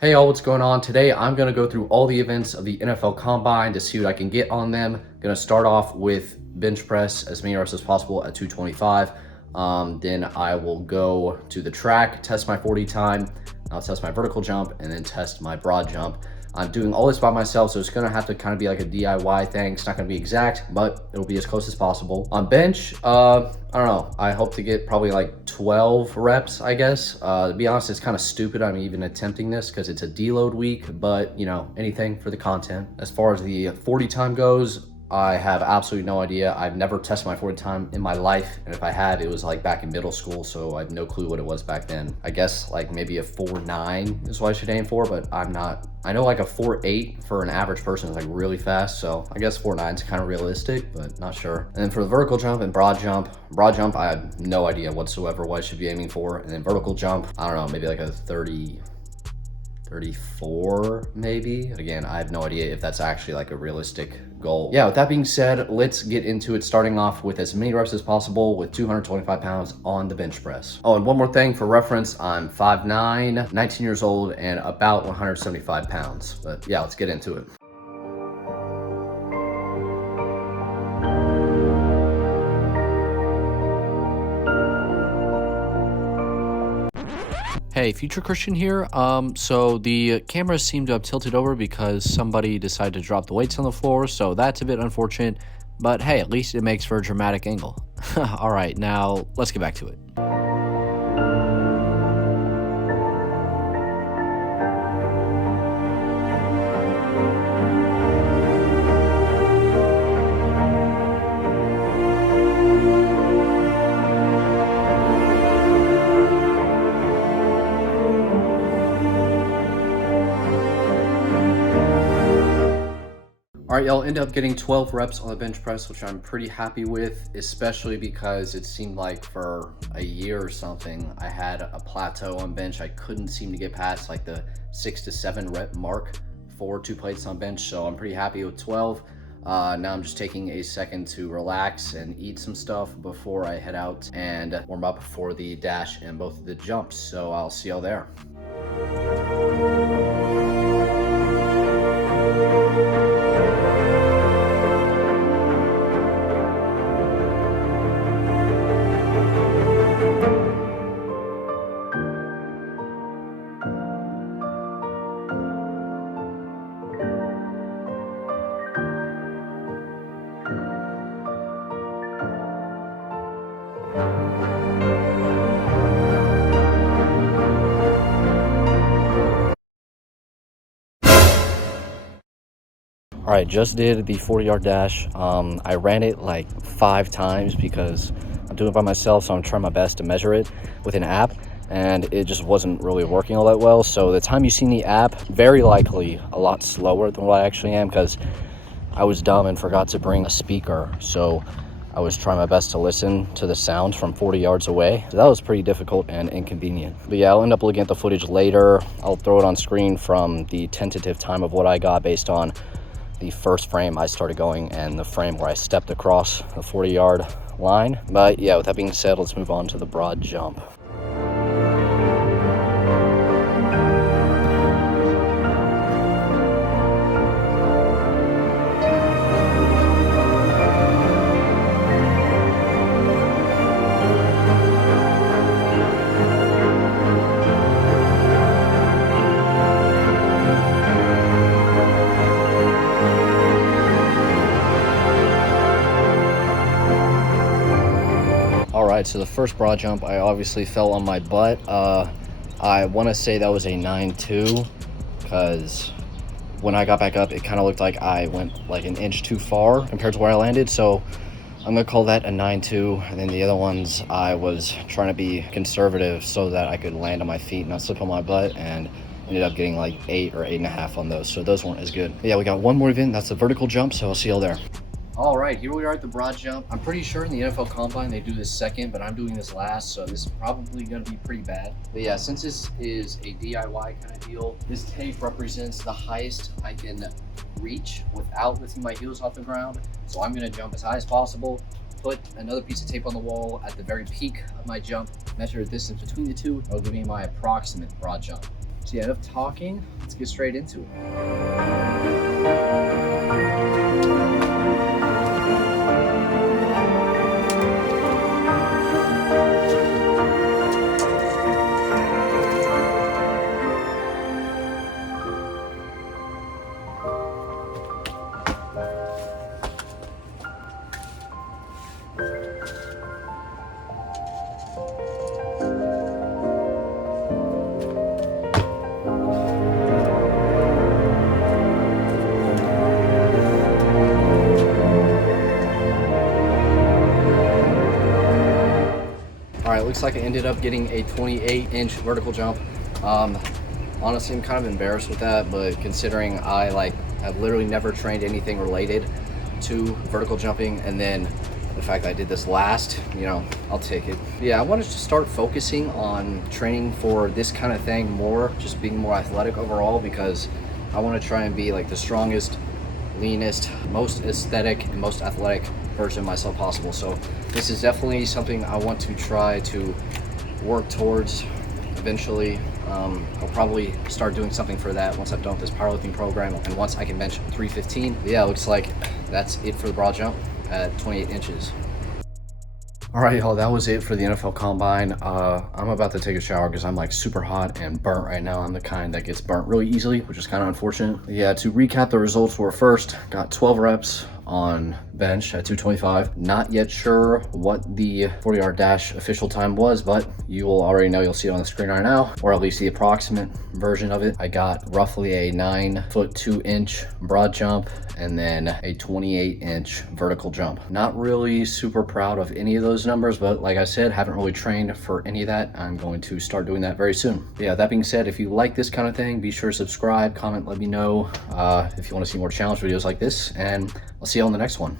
Hey y'all, what's going on? Today I'm going to go through all the events of the NFL Combine to see what I can get on them. Going to start off with bench press as many reps as possible at 225. Then I will go to the track, test my 40 time. I'll test my vertical jump and then test my broad jump. I'm doing all this by myself, so it's going to have to kind of be like a DIY thing. It's not going to be exact, but it'll be as close as possible. On bench, I don't know. I hope to get probably like 12 reps, I guess. To be honest, it's kind of stupid I'm even attempting this because it's a deload week, but you know, anything for the content. As far as the 40 time goes, I have absolutely no idea. I've never tested my 40 time in my life, and if I have, it was like back in middle school, so I have no clue what it was back then. I guess like maybe a 4.9 is what I should aim for, but I'm not. I know like a 4.8 for an average person is like really fast, so I guess 4.9 is kind of realistic, but not sure. And then for the vertical jump and broad jump, I have no idea whatsoever what I should be aiming for. And then vertical jump, I don't know, maybe like a 34 maybe. Again, I have no idea if that's actually like a realistic goal. Yeah, with that being said, let's get into it, starting off with as many reps as possible with 225 pounds on the bench press. Oh, and one more thing for reference, I'm 5'9", 19 years old, and about 175 pounds. But yeah, let's get into it. Hey, Future Christian here. So the cameras seem to have tilted over because somebody decided to drop the weights on the floor, so that's a bit unfortunate, but hey, at least it makes for a dramatic angle. All right, now let's get back to it. All right, y'all end up getting 12 reps on the bench press, which I'm pretty happy with, especially because it seemed like for a year or something, I had a plateau on bench. I couldn't seem to get past like the 6 to 7 rep mark for 2 plates on bench. So I'm pretty happy with 12. Now I'm just taking a second to relax and eat some stuff before I head out and warm up for the dash and both of the jumps. So I'll see y'all there. All right, just did the 40-yard dash. I ran it like 5 times because I'm doing it by myself, so I'm trying my best to measure it with an app, and it just wasn't really working all that well. So the time you see the app, very likely a lot slower than what I actually am because I was dumb and forgot to bring a speaker. So I was trying my best to listen to the sound from 40 yards away. So that was pretty difficult and inconvenient. But yeah, I'll end up looking at the footage later. I'll throw it on screen from the tentative time of what I got based on the first frame I started going and the frame where I stepped across the 40-yard line. But yeah, with that being said, let's move on to the broad jump. All right, so the first broad jump, I obviously fell on my butt. I want to say that was a 9.2 because when I got back up, it kind of looked like I went like an inch too far compared to where I landed. So I'm gonna call that a 9.2. And then the other ones, I was trying to be conservative so that I could land on my feet and not slip on my butt, and ended up getting like 8 or 8.5 on those. So those weren't as good. But yeah, we got one more event. That's the vertical jump. So I'll see y'all there. All right, here we are at the broad jump. I'm pretty sure in the NFL Combine they do this second, but I'm doing this last, so this is probably going to be pretty bad. But yeah, since this is a DIY kind of deal, this tape represents the highest I can reach without lifting my heels off the ground. So I'm going to jump as high as possible, put another piece of tape on the wall at the very peak of my jump, measure the distance between the two. It'll give me my approximate broad jump. So yeah, enough talking, let's get straight into it. All right, looks like I ended up getting a 28-inch vertical jump. Honestly, I'm kind of embarrassed with that, but considering I've literally never trained anything related to vertical jumping, and then the fact that I did this last, I'll take it. Yeah, I wanted to start focusing on training for this kind of thing more, just being more athletic overall, because I want to try and be like the strongest, leanest, most aesthetic, and most athletic version of myself possible. So this is definitely something I want to try to work towards eventually. I'll probably start doing something for that once I've done with this powerlifting program, and once I can bench 315. Yeah, it looks like that's it for the broad jump at 28 inches. All right, y'all, that was it for the NFL Combine. I'm about to take a shower because I'm like super hot and burnt right now. I'm the kind that gets burnt really easily, which is kind of unfortunate. Yeah, to recap, the results were: first, got 12 reps on bench at 225. Not yet sure what the 40-yard dash official time was, but you will already know. You'll see it on the screen right now, or at least the approximate version of it. I got roughly a 9-foot 2-inch broad jump and then a 28-inch vertical jump. Not really super proud of any of those numbers, but like I said, haven't really trained for any of that. I'm going to start doing that very soon. But yeah, that being said, if you like this kind of thing, be sure to subscribe, comment, let me know if you want to see more challenge videos like this, and I'll see you on the next one.